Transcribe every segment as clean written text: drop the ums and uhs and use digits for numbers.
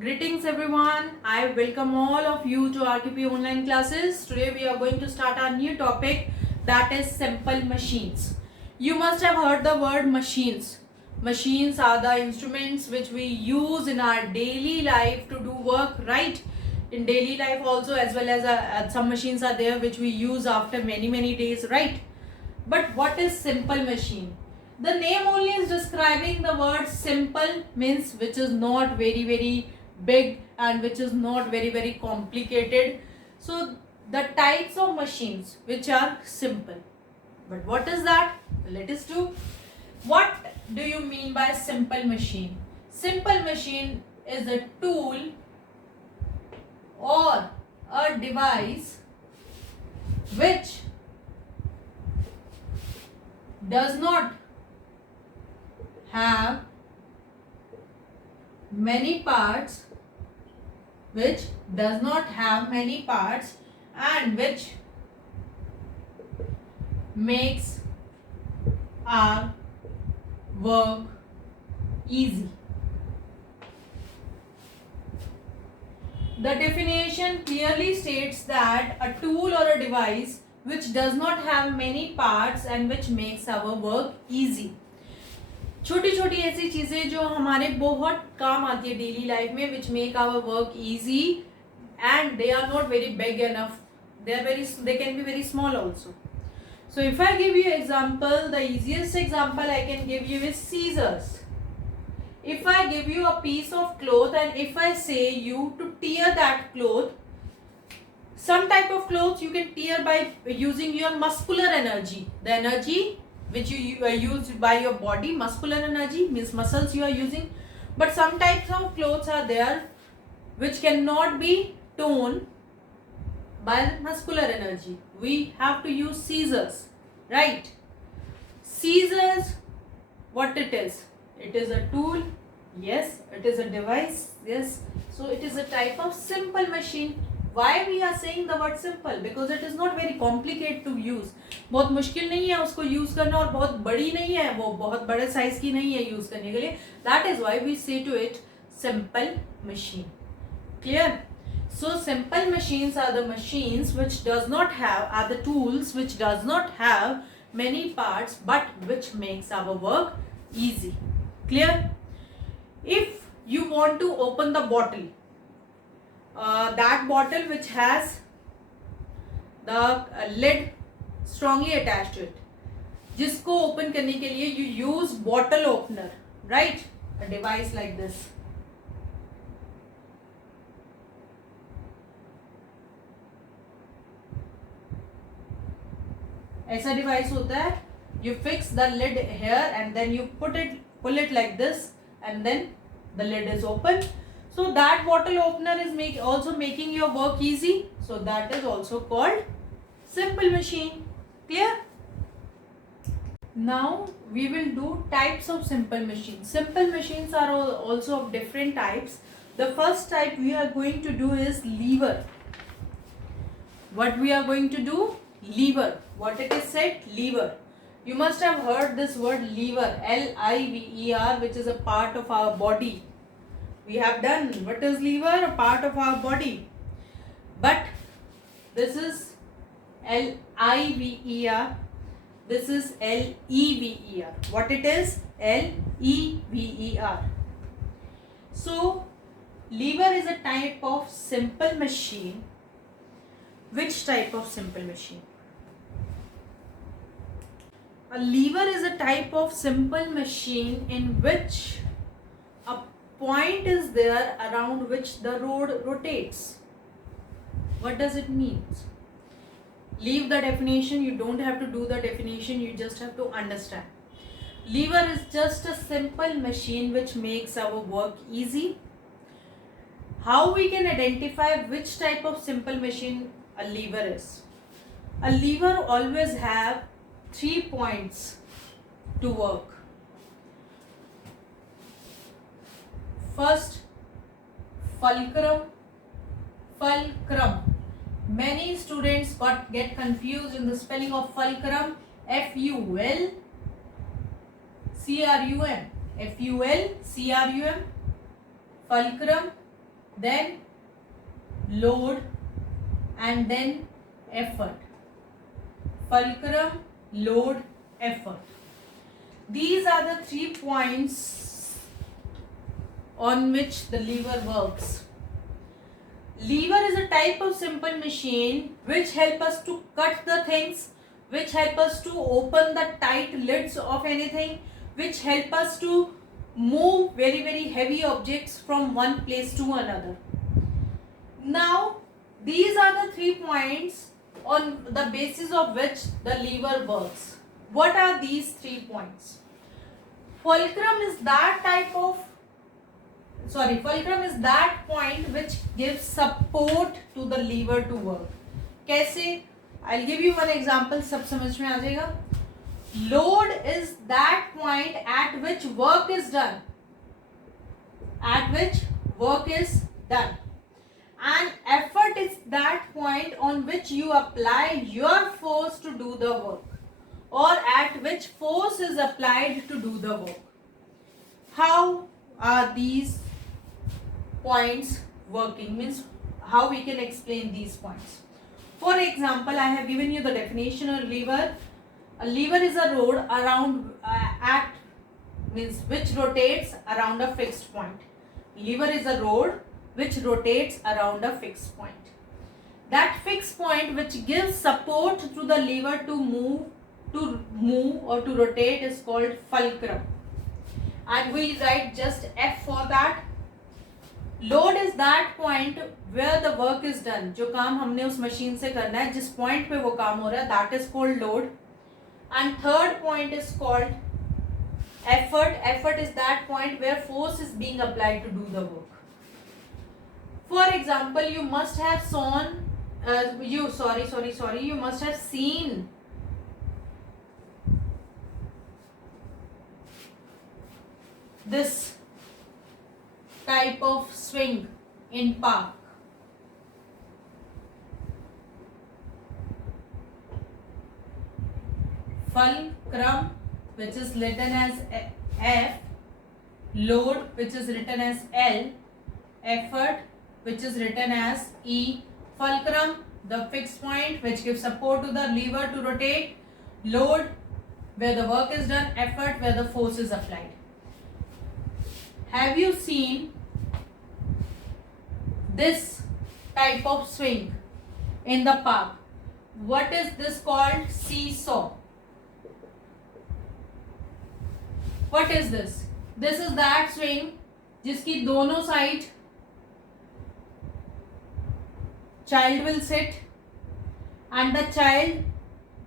Greetings everyone. I welcome all of you to RQP online classes. Today we are going to start our new topic, that is simple machines. You must have heard the word machines. Machines are the instruments which we use in our daily life to do work, right? In daily life also, as well as some machines are there which we use after many days, right? But what is simple machine? The name only is describing the word simple, means which is not very big and which is not very complicated. So the types of machines which are simple. But what is that? Let us do. What do you mean by simple machine? Simple machine is a tool or a device which does not have many parts, and which makes our work easy. The definition clearly states that a tool or a device which does not have many parts and which makes our work easy. छोटी छोटी ऐसी चीज़ें जो हमारे बहुत काम आती है डेली लाइफ में, which make our work easy and they are not very big enough. They can be very small also. So if I give you example, the easiest example I can give you is scissors. If I give you a piece of cloth and if I say you to tear that cloth, some type of clothes you can tear by using your muscular energy, the energy which you use by your body. Muscular energy means muscles you are using. But some types of clothes are there which cannot be torn by muscular energy. We have to use scissors, right? Scissors, what it is? It is a tool. Yes. It is a device. Yes. So it is a type of simple machine. Why we are saying the word simple? Because it is not very complicated to use. बहुत मुश्किल नहीं है उसको use करना और बहुत बड़ी नहीं है, वो बहुत बड़े साइज की नहीं है यूज करने के लिए. That is why we say to it simple machine. Clear? So simple machines are the machines which does not have, are the tools which does not have many parts but which makes our work easy. Clear? If you want to open the bottle, that bottle which has the lid strongly attached to it, जिसको open करने के लिए you use bottle opener, right? A device like this. ऐसा device होता है, you fix the lid here and then you pull it like this and then the lid is open. So that bottle opener is also making your work easy. So that is also called simple machine. Clear? Now we will do types of simple machines. Simple machines are also of different types. The first type we are going to do is lever. What we are going to do? Lever. What it is said? Lever. You must have heard this word lever, L-I-V-E-R, which is a part of our body. We have done. What is lever? A part of our body. But this is L-I-V-E-R. This is L-E-V-E-R. What it is? L-E-V-E-R. So lever is a type of simple machine. Which type of simple machine? A lever is a type of simple machine in which a point is there around which the rod rotates. What does it mean? Leave the definition. You don't have to do the definition. You just have to understand. Lever is just a simple machine which makes our work easy. How we can identify which type of simple machine a lever is? A lever always have 3 points to work. First, fulcrum. Many students get confused in the spelling of fulcrum. F-U-L-C-R-U-M. F-U-L-C-R-U-M. Fulcrum. then load, and then effort. Fulcrum, load, effort. These are the 3 points on which the lever works. Lever is a type of simple machine which help us to cut the things, which help us to open the tight lids of anything, which help us to move very very heavy objects from one place to another. Now these are the 3 points on the basis of which the lever works. What are these 3 points? Fulcrum is that point which gives support to the lever to work. कैसे? I'll give you one example, सब समझ में आ जाएगा. Load is that point at which work is done. And effort is that point on which you apply your force to do the work, or at which force is applied to do the work. How are these points working? Means how we can explain these points. For example, I have given you the definition of lever. A lever is a rod around which rotates around a fixed point. Lever is a rod which rotates around a fixed point. That fixed point which gives support to the lever to move or to rotate is called fulcrum. And we write just F for that. Load is that point where the work is done. जो काम हमने उस machine से करना है, जिस point पे वो काम हो रहा है, that is called load. And third point is called effort. Effort is that point where force is being applied to do the work. For example, you must have you must have seen this type of swing in park. Fulcrum, which is written as F, load, which is written as L, effort, which is written as E. Fulcrum, the fixed point which gives support to the lever to rotate. Load, where the work is done. Effort, where the force is applied. Have you seen this type of swing in the park? What is this called? Seesaw. What is this? This is that swing जिसकी दोनों side child will sit, and the child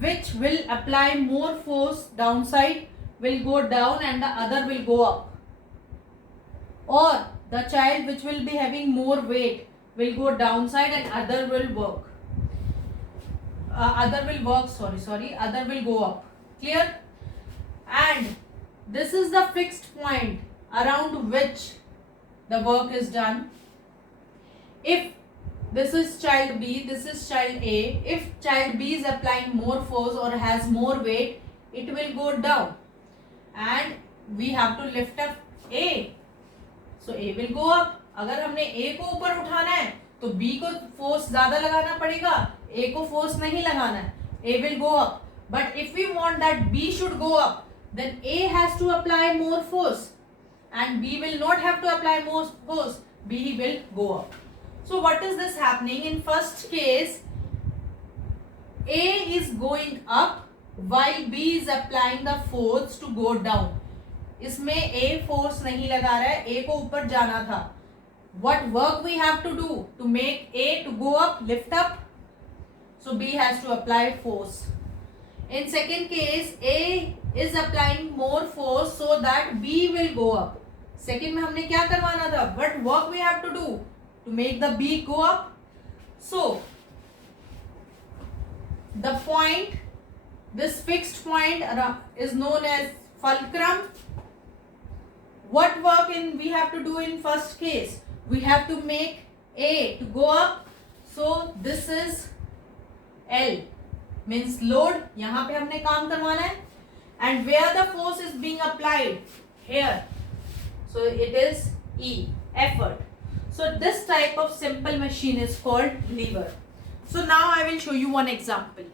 which will apply more force downside will go down and the other will go up, or the child which will be having more weight will go downside and other will go up. Clear? And this is the fixed point around which the work is done. If this is child B, this is child A. If child B is applying more force or has more weight, it will go down. And we have to lift up A. So A will go up. अगर हमने A को ऊपर उठाना है तो B को force ज़्यादा लगाना पड़ेगा, A को force नहीं लगाना है. A will go up. But if we want that B should go up, then A has to apply more force. And B will not have to apply more force. B will go up. So what is this happening? In first case, A is going up while B is applying the force to go down. इसमें A force नहीं लगा रहा है, A को ऊपर जाना था. What work we have to do to make A to go up, lift up? So B has to apply force. In second case, A is applying more force so that B will go up. Second में हमने क्या करवाना था? What work we have to do to make the B go up? So the point, this fixed point is known as fulcrum. What work we have to do in first case? We have to make A to go up. So this is L, means load. यहाँ पे हमने काम करवाना है. And where the force is being applied? Here. So it is E, effort. So this type of simple machine is called lever. So now I will show you one example.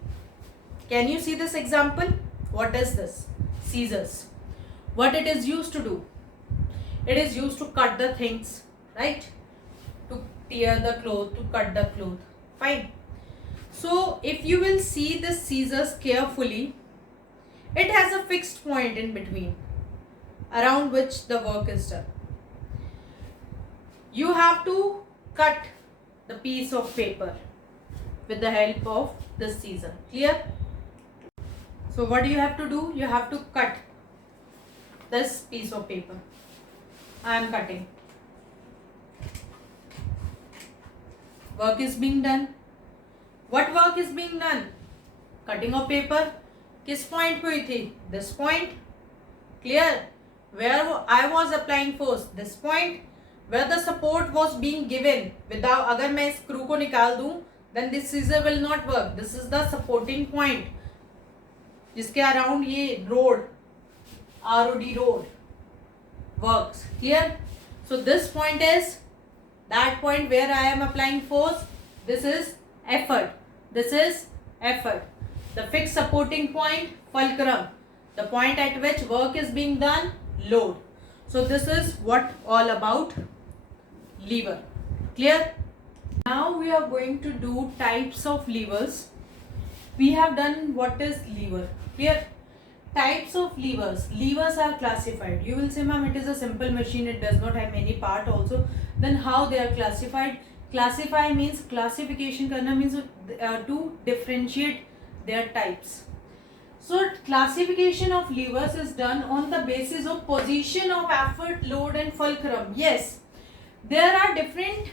Can you see this example? What is this? Scissors. What it is used to do? It is used to cut the things, right? To tear the cloth, to cut the cloth. Fine. So if you will see the scissors carefully, it has a fixed point in between around which the work is done. You have to cut the piece of paper with the help of the scissor. Clear? So what do you have to do? You have to cut this piece of paper. I am cutting. Work is being done. What work is being done? Cutting of paper. किस point पे हुई थी? This point. Clear? Where I was applying force? This point. Where the support was being given. Without, अगर मैं screw को निकाल दूँ, then this scissor will not work. This is the supporting point. जिसके around ये road, ROD road works. Clear? So this point is that point where I am applying force. This is effort. This is effort. The fixed supporting point, fulcrum. The point at which work is being done, load. So this is what all about lever. Clear? Now we are going to do types of levers. We have done what is lever. Clear? Types of levers. Levers are classified. You will say, ma'am, it is a simple machine. It does not have any part also. Then how they are classified? Classify means classification karna means to differentiate their types. So classification of levers is done on the basis of position of effort, load and fulcrum. Yes, there are different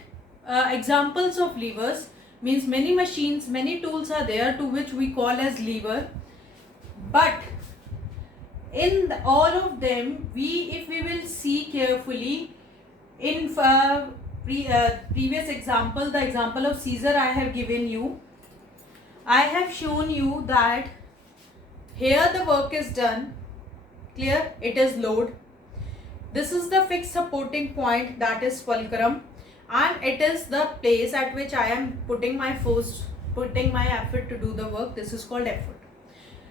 examples of levers. Means many machines, many tools are there to which we call as lever. But in all of them, if we will see carefully, in previous example, the example of scissor I have given you, I have shown you that here the work is done. Clear? It is load. This is the fixed supporting point, that is fulcrum, and it is the place at which I am putting my force, putting my effort to do the work. This is called effort.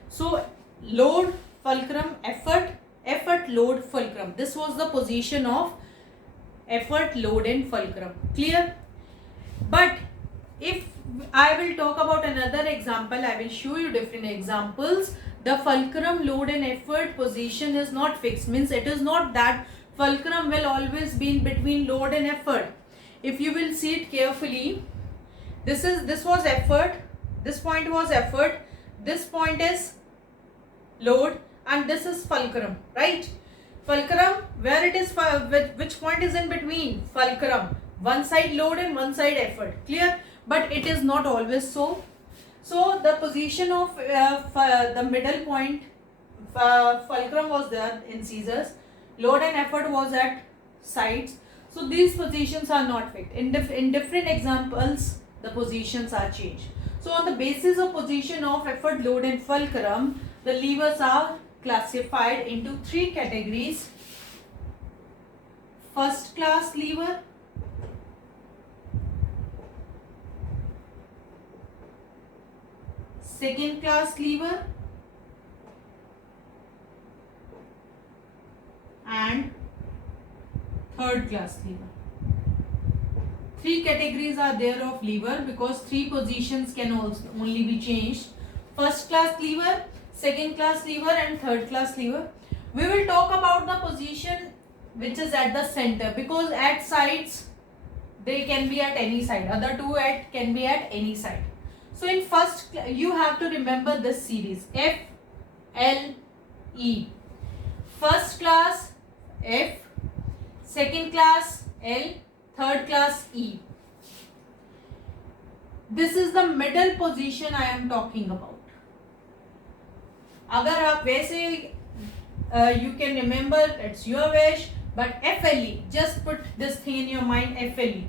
So load, fulcrum, effort, effort, load, fulcrum. This was the position of effort, load and fulcrum. Clear? But if I will talk about another example, I will show you different examples. The fulcrum, load and effort position is not fixed. Means it is not that fulcrum will always be in between load and effort. If you will see it carefully, this was effort, this point was effort, this point is load and this is fulcrum, right? Fulcrum, where it is, which point is in between? Fulcrum. One side load and one side effort. Clear? But it is not always so. So the position of the middle point, fulcrum was there in scissors, load and effort was at sides. So these positions are not fixed. In different examples, the positions are changed. So on the basis of position of effort, load and fulcrum, the levers are classified into three categories. First class lever, second class lever and third class lever. Three categories are there of lever because three positions can also only be changed. First class lever, second class lever and third class lever. We will talk about the position which is at the center, because at sides they can be at any side, other two can be at any side. So in first, you have to remember this series F, L, E. First class F, second class L, third class E. This is the middle position I am talking about. अगर आप वैसे you can remember, it's your wish, but FLE, just put this thing in your mind, FLE.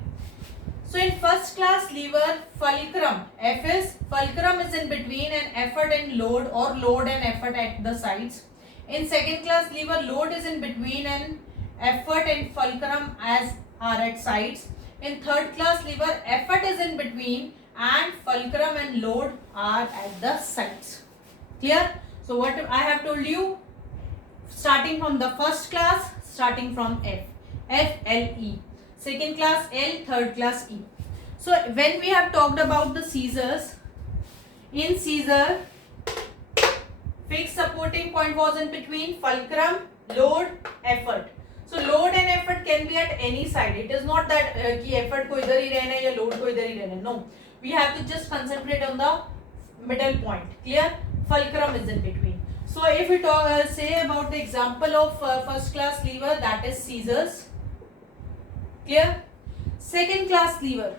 So in first class lever, fulcrum, fulcrum is in between and effort and load, or load and effort at the sides. In second class lever, load is in between and effort and fulcrum are at sides. In third class lever, effort is in between and fulcrum and load are at the sides. Clear? So what I have told you, starting from the first class, starting from F, L, E. Second class L, third class E. So when we have talked about the scissors, in scissor, fixed supporting point was in between, fulcrum, load, effort. So load and effort can be at any side. It is not that कि effort को इधर ही रहना है या load को इधर ही रहना है. No, we have to just concentrate on the middle point. Clear? Fulcrum is in between. So if we talk, say about the example of first class lever, that is scissors. Clear? Second class lever.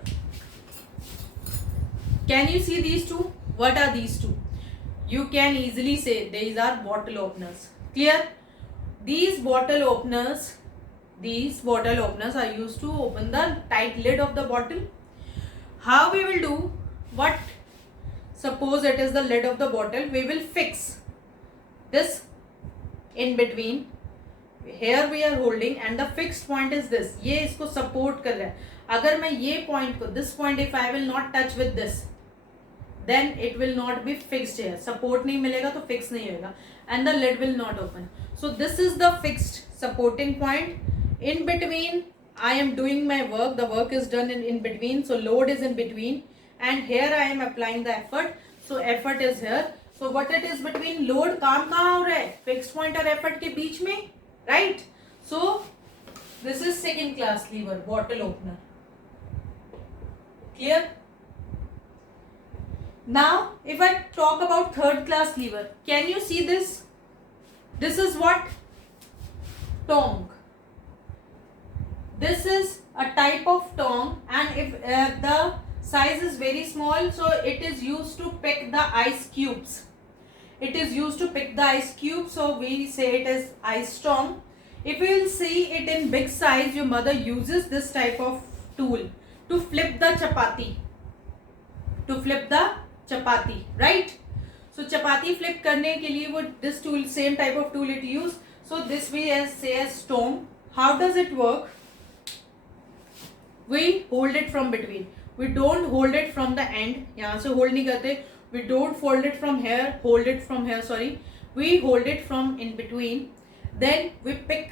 Can you see these two? What are these two? You can easily say these are bottle openers. Clear? These bottle openers are used to open the tight lid of the bottle. How we will do? What? Suppose it is the lid of the bottle. We will fix this in between. Here we are holding and the fixed point is this. ये इसको support कर रहा है. अगर मैं ये point को, this point, if I will not touch with this, then it will not be fixed here. Support नहीं मिलेगा तो fix नहीं होगा and the lid will not open. So this is the fixed supporting point. In between, I am doing my work. The work is done in between. So load is in between and here I am applying the effort. So effort is here. So what it is between load, काम कहाँ हो रहा है? Fixed point और effort के बीच में, right? So this is second class lever, bottle opener. Clear? Now, if I talk about third class lever, can you see this? This is what? Tong. This is a type of tong, and if the size is very small, so it is used to pick the ice cubes. It is used to pick the ice cubes, so we say it is ice tong. If you will see it in big size, your mother uses this type of tool to flip the chapati. To flip the chapati, right? So chapati flip करने के लिए वो this tool, same type of tool it use. So this we say as tong. How does it work? We hold it from between. We don't hold it from the end. यहाँ से hold नहीं करते. We don't fold it from here. Hold it from here. Sorry. We hold it from in between. Then we pick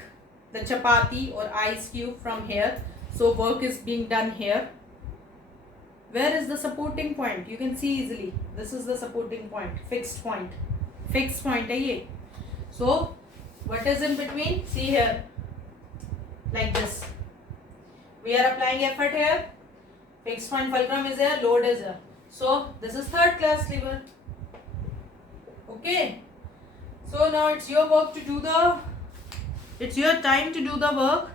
the chapati or ice cube from here. So work is being done here. Where is the supporting point? You can see easily. This is the supporting point. Fixed point. Fixed point है ये. So what is in between? See here. Like this. We are applying effort here. Fixed point fulcrum is here. Load is here. So this is third class lever. Okay. So now it's your work to do the. It's your time to do the work.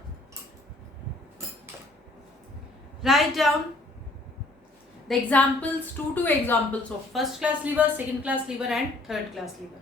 Write down the examples, two examples of first class lever, second class lever and third class lever.